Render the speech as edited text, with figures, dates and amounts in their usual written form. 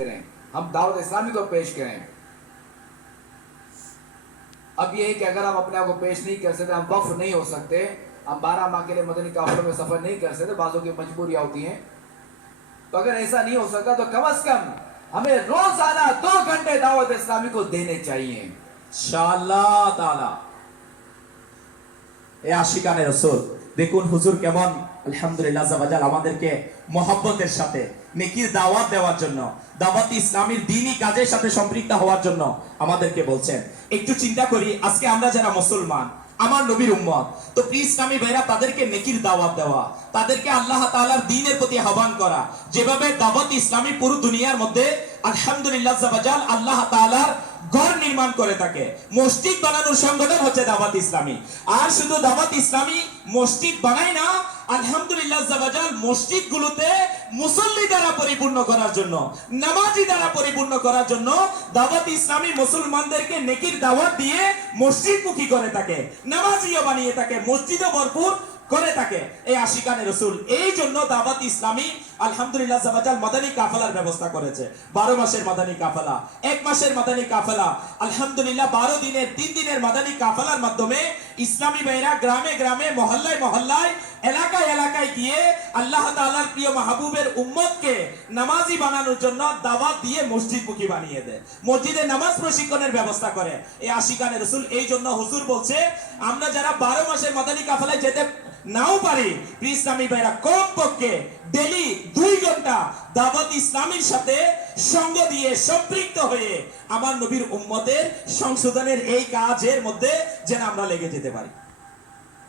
करें, हम दावत इस्लामी को पेश करें। अब ये है कि अगर हम अपने आप को पेश नहीं कर सकते, हम वक्फ नहीं हो सकते, हम 12 माह के लिए मदनी काफिलों में सफर नहीं कर सकते, बाजों की मजबूरियां होती हैं, तो अगर ऐसा नहीं हो सकता तो कम से कम हमें रोजाना 2 घंटे दावत इस्लामी को देने चाहिए इंशाअल्लाह ताला। এ আশিকানে রাসূল দেখুন হুজুর কেমন আলহামদুলিল্লাহ জাওয়াজাল আমাদেরকে মহব্বতের সাথে নেকির দাওয়াত দেওয়ার জন্য, দাওয়াত ইসলামের দ্বীনি কাজের সাথে সম্পৃক্ত হওয়ার জন্য আমাদেরকে বলছেন। একটু চিন্তা করি, আজকে আমরা যারা মুসলমান, আমার নবীর উম্মত, তো প্রিয় ইসলামী ভাইরা তাদেরকে নেকির দাওয়াত দেওয়া, তাদেরকে আল্লাহ তাআলার দ্বীনের প্রতি আহ্বান করা, যেভাবে দাওয়াত ইসলামী পুরো দুনিয়ার মধ্যে আলহামদুলিল্লাহ জাওয়াজাল আল্লাহ তাআলার ঘর নির্মাণ করে থাকে, মসজিদ বানানোর সংগঠন হচ্ছে দাওয়াত ইসলামী। আর শুধু দাওয়াত ইসলামী মসজিদ বানায় না, আলহামদুলিল্লাহ জাওয়াজাল মসজিদগুলোতে মুসল্লি দ্বারা পরিপূর্ণ করার জন্য, নামাজি দ্বারা পরিপূর্ণ করার জন্য দাওয়াত ইসলামী মুসলমানদেরকে নেকির দাওয়াত দিয়ে মসজিদমুখী করে থাকে, নামাজিও বানিয়ে থাকে, মসজিদও ভরপুর করে থাকে। এই আশিকানে রাসূল এই জন্য দাওয়াত ইসলামী আলহামদুলিল্লাহ জাওয়াজাল মাদানী কাফেলার ব্যবস্থা করেছে। 12 মাসের মাদানী কাফেলা, 1 মাসের মাদানী কাফেলা, আলহামদুলিল্লাহ 12 দিনের 3 দিনের মাদানী কাফেলার মাধ্যমে ইসলামী ভাইরা গ্রামে গ্রামে, মহল্লায় মহল্লায়, এলাকায় এলাকায় গিয়ে আল্লাহ তাআলার প্রিয় মাহবুবের উম্মতকে নামাজি বানানোর জন্য দাওয়াত দিয়ে মসজিদমুখী বানিয়ে দেয়, মসজিদে নামাজ প্রশিক্ষণের ব্যবস্থা করে। এই আশিকানে রাসূল এই জন্য হুজুর বলছে, আমরা যারা 12 মাসের মাদানী কাফেলায় যেতে নাও পারি, ইসলামী ভাইরা কমপক্ষে ডেইলি 2 ঘন্টা দাওয়াত ইসলামের সাথে সঙ্গ দিয়ে সম্পৃক্ত হয়ে আমার নবীর উম্মতের সংশোধনের এই কাজের মধ্যে যেন আমরা লেগে যেতে পারি।